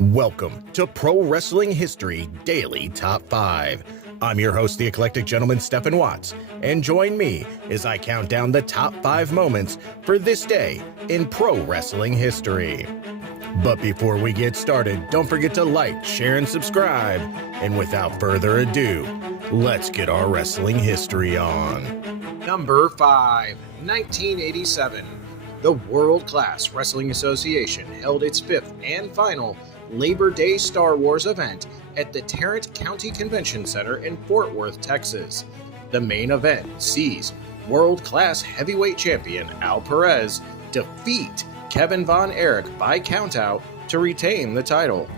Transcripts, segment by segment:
Welcome to Pro Wrestling History Daily Top 5. I'm your host, the eclectic gentleman, Stephen Watts, and join me as I count down the top 5 moments for this day in pro wrestling history. But before we get started, don't forget to like, share, and subscribe. And without further ado, let's get our wrestling history on. Number 5, 1987. The World Class Wrestling Association held its 5th and final Labor Day Star Wars event at the Tarrant County Convention Center in Fort Worth, Texas. The main event sees World Class Heavyweight Champion Al Perez defeat Kevin Von Erich by countout to retain the title.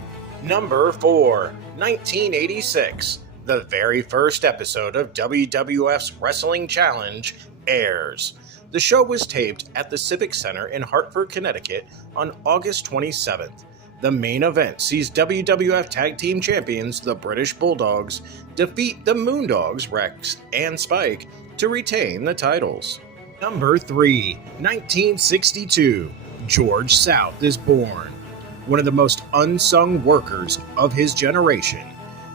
Number 4, 1986. The very first episode of WWF's Wrestling Challenge airs. The show was taped at the Civic Center in Hartford, Connecticut on August 27th. The main event sees WWF Tag Team Champions, the British Bulldogs, defeat the Moondogs, Rex and Spike, to retain the titles. Number 3, 1962. George South is born. One of the most unsung workers of his generation,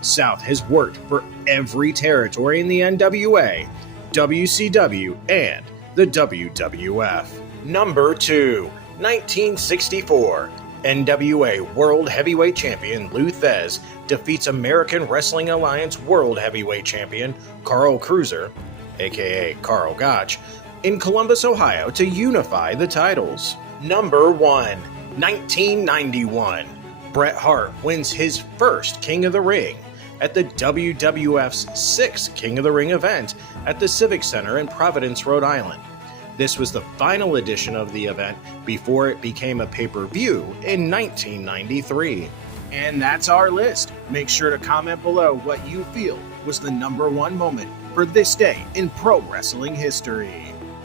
South has worked for every territory in the NWA, WCW, and the WWF. Number 2, 1964. NWA World Heavyweight Champion Lou Thesz defeats American Wrestling Alliance World Heavyweight Champion Carl Cruiser, aka Carl Gotch, in Columbus, Ohio to unify the titles. Number 1, 1991. Bret Hart wins his first King of the Ring at the WWF's 6th King of the Ring event at the Civic Center in Providence, Rhode Island. This was the final edition of the event before it became a pay-per-view in 1993. And that's our list. Make sure to comment below what you feel was the number 1 moment for this day in pro wrestling history.